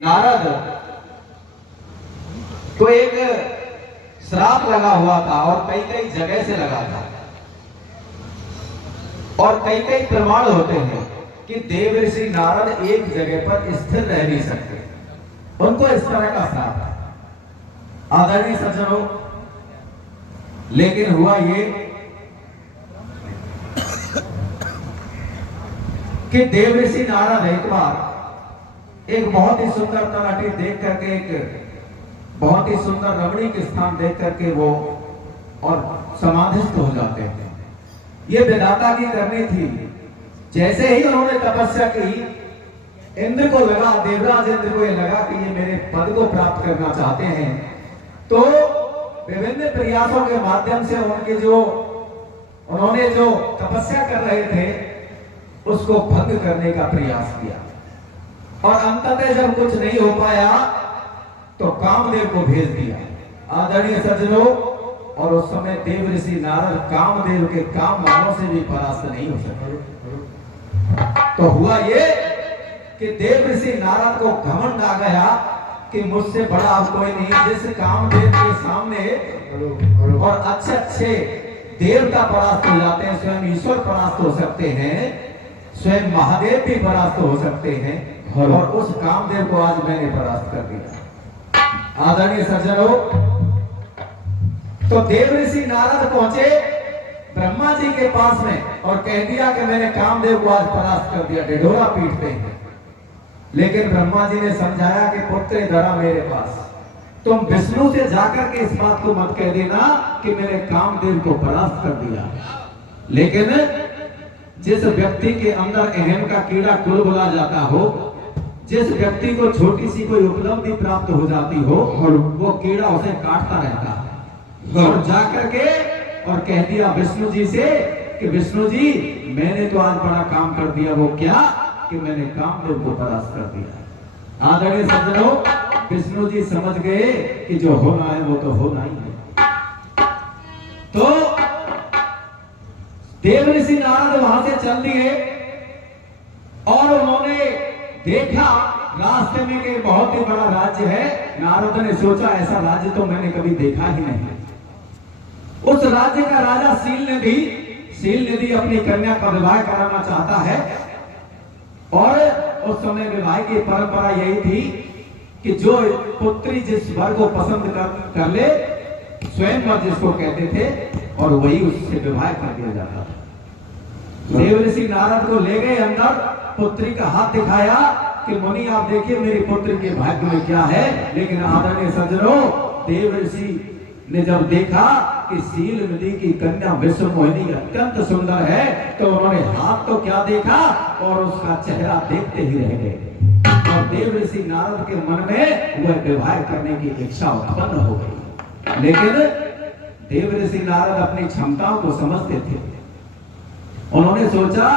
नारद को एक श्राप लगा हुआ था और कई कई जगह से लगा था और कई कई प्रमाण होते हैं कि देव ऋषि नारद एक जगह पर स्थिर रह नहीं सकते। उनको इस तरह का श्राप था आदरणीय सज्जनों। लेकिन हुआ ये कि देव ऋषि नारद एक बार एक बहुत ही सुंदर तलाटी देख करके एक बहुत ही सुंदर रमणीक स्थान देख करके वो और समाधिस्थ हो जाते हैं। ये विधाता की करनी थी। जैसे ही उन्होंने तपस्या की, इंद्र को लगा, देवराज इंद्र को ये लगा कि ये मेरे पद को प्राप्त करना चाहते हैं, तो विभिन्न प्रयासों के माध्यम से उन्होंने जो तपस्या कर रहे थे उसको भंग करने का प्रयास किया और अंततः जब कुछ नहीं हो पाया तो कामदेव को भेज दिया। आदरणीय सज्जनों, और उस समय देव ऋषि नारद कामदेव के काम मानों से भी परास्त नहीं हो सके। तो हुआ ये कि देव ऋषि नारद को घमंड आ गया कि मुझसे बड़ा अब कोई नहीं। जिस कामदेव के सामने और अच्छे अच्छे देवता परास्त हो जाते हैं, स्वयं ईश्वर परास्त हो सकते हैं, स्वयं महादेव भी परास्त हो सकते हैं, और उस कामदेव को आज मैंने परास्त कर दिया। आदरणीय सज्जनों, तो देव ऋषि नारद पहुंचे ब्रह्मा जी के पास में और कह दिया कि मैंने कामदेव को आज परास्त कर दिया, ढिढोरा पीटते हैं। लेकिन ब्रह्मा जी ने समझाया कि पुत्र धरा मेरे पास, तुम विष्णु से जाकर के इस बात को मत कह देना कि मैंने कामदेव को परास्त कर दिया। लेकिन जिस व्यक्ति के अंदर अहम का कीड़ा कुलबुला जाता हो, जिस व्यक्ति को छोटी सी कोई उपलब्धि प्राप्त हो जाती हो, और वो कीड़ा उसे काटता रहता है, और जाकर के और कह दिया विष्णु जी से कि विष्णु जी मैंने तो आज बड़ा काम कर दिया। वो क्या? कि मैंने कामदेव को परास्त कर दिया। आदरणीय सज्जनों, विष्णु जी समझ गए कि जो होना है वो तो होना ही है। तो देव ऋषि नारद वहां से चल दिए और उन्होंने देखा रास्ते में कि बहुत ही बड़ा राज्य है। नारद ने सोचा ऐसा राज्य तो मैंने कभी देखा ही नहीं। उस राज्य का राजा शील निधि अपनी कन्या का विवाह कराना चाहता है, और उस समय विवाह की परंपरा यही थी कि जो पुत्री जिस वर को पसंद कर ले, स्वयं वर जिसको कहते थे, और वही उससे विवाह कर दिया जाता था। देव ऋषि नारद को ले गए अंदर, पुत्री का हाथ दिखाया कि मुनि आप देखिए मेरी पुत्री के भाग्य में क्या है। लेकिन आदरणीय सज्जनों, देव ऋषि ने जब देखा कि शील निधि की कन्या विश्व मोहिनी अत्यंत सुंदर है, तो उन्होंने हाथ तो क्या देखा और उसका चेहरा देखते ही रह गए। और देव ऋषि नारद के मन में वह विवाह करने की इच्छा उत्पन्न हो गई। लेकिन देव ऋषि नारद अपनी क्षमताओं को समझते थे। उन्होंने सोचा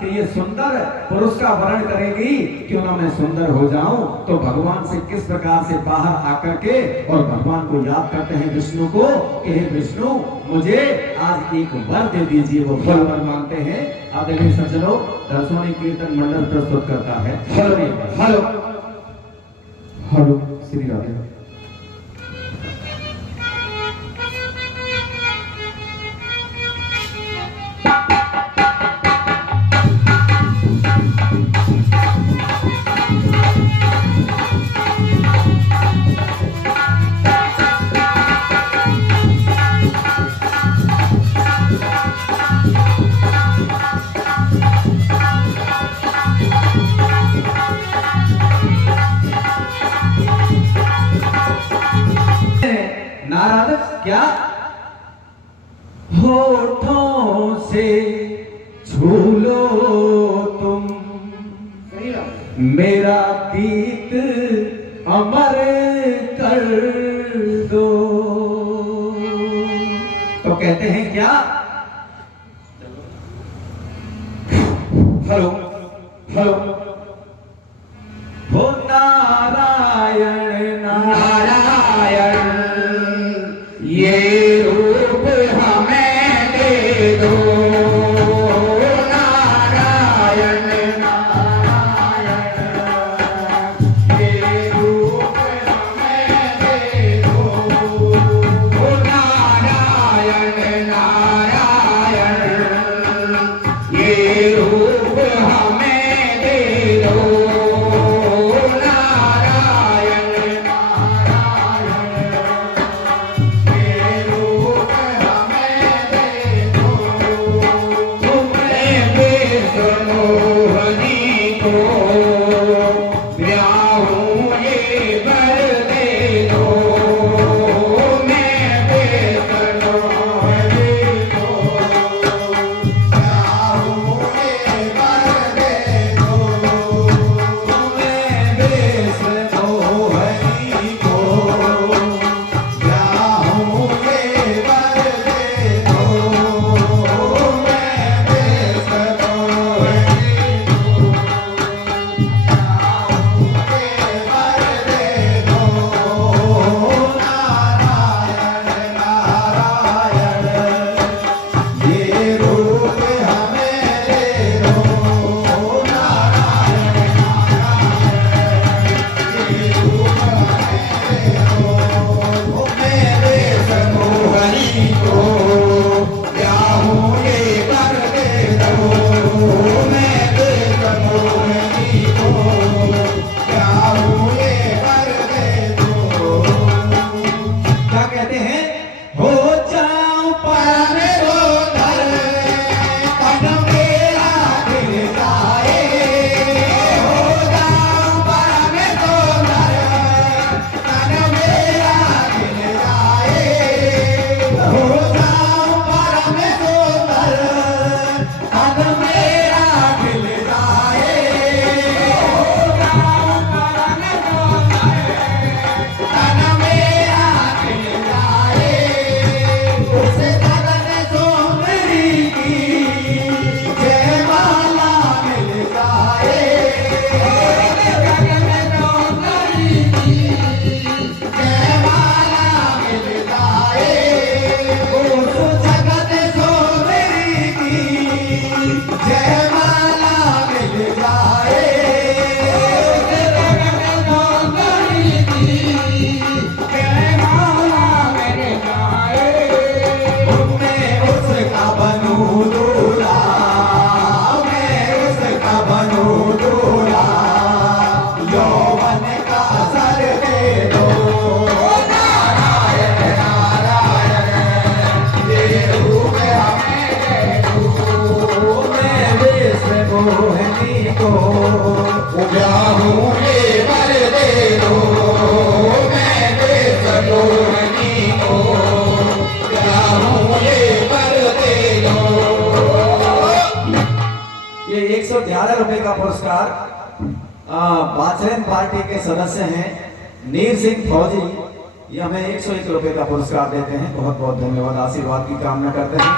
कि ये सुंदर पुरुष का वर्ण करेगी, क्यों ना मैं सुंदर हो जाऊं। तो भगवान से किस प्रकार से बाहर आकर के और भगवान को याद करते हैं विष्णु को कि हे विष्णु मुझे आज एक वर दे दीजिए। वो फल वर मांगते हैं। आदरणीय सज्जनों, दर्शोनी कीर्तन मंडल प्रस्तुत करता है। Hello hello Shri Radhe. नारद क्या होठों से छू लो तुम मेरा गीत अमर कर दो। तो कहते हैं क्या? हेलो हेलो हो नारायण नारायण ये रूप हमें दे दो। नारायण नारायण ये रुपए का पुरस्कार बाचरन पार्टी के सदस्य हैं नीर सिंह फौजी, ये हमें 101 रुपए का पुरस्कार देते हैं। बहुत बहुत धन्यवाद, आशीर्वाद की कामना करते हैं।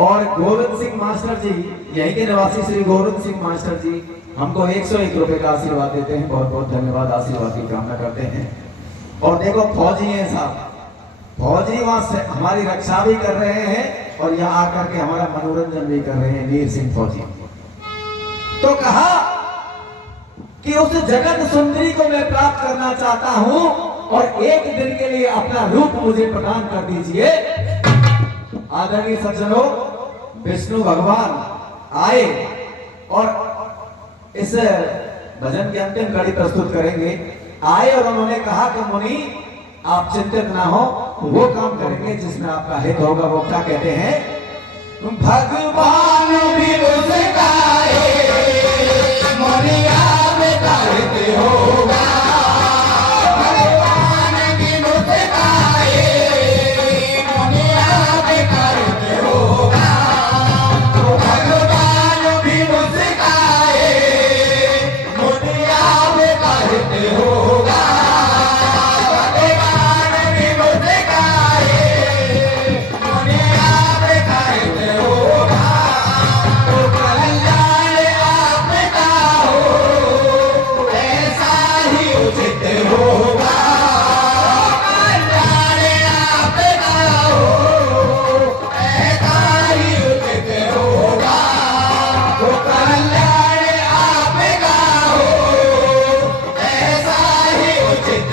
और गोविंद सिंह मास्टर जी, यहीं के निवासी श्री गोविंद सिंह मास्टर जी हमको 101 रुपए का आशीर्वाद देते हैं। बहुत बहुत धन्यवाद, आशीर्वाद की कामना करते हैं। और देखो फौजी हैं साहब, फौजी वहां से हमारी रक्षा भी कर रहे हैं और यहाँ आकर के हमारा मनोरंजन भी कर रहे हैं। नीर सिंह फौजी तो कहा कि उस जगत सुंदरी को मैं प्राप्त करना चाहता हूं और एक दिन के लिए अपना रूप मुझे प्रदान कर दीजिए। आदरणीय सज्जनों, विष्णु भगवान आए और इस भजन की अंतिम कड़ी प्रस्तुत करेंगे। आए और उन्होंने कहा कि मुनि आप चिंतित ना हो, वो काम करेंगे जिसमें आपका हित होगा। वो क्या कहते हैं? भगवान भी मुस्काए मुनिया में कहते होगा, भगवान भी मुस्काए मुनिया में कहते होगा, भगवान भी मुस्काए मुनिया में कहते होगा, भगवान भी मुस्काए मुनिया में कहते होगा। तो कल्याण आपका हो ऐसा ही उचित होगा, कल्याण आपका हो ऐसा ही उचित होगा, तो कल्याण आपका हो ऐसा ही उचित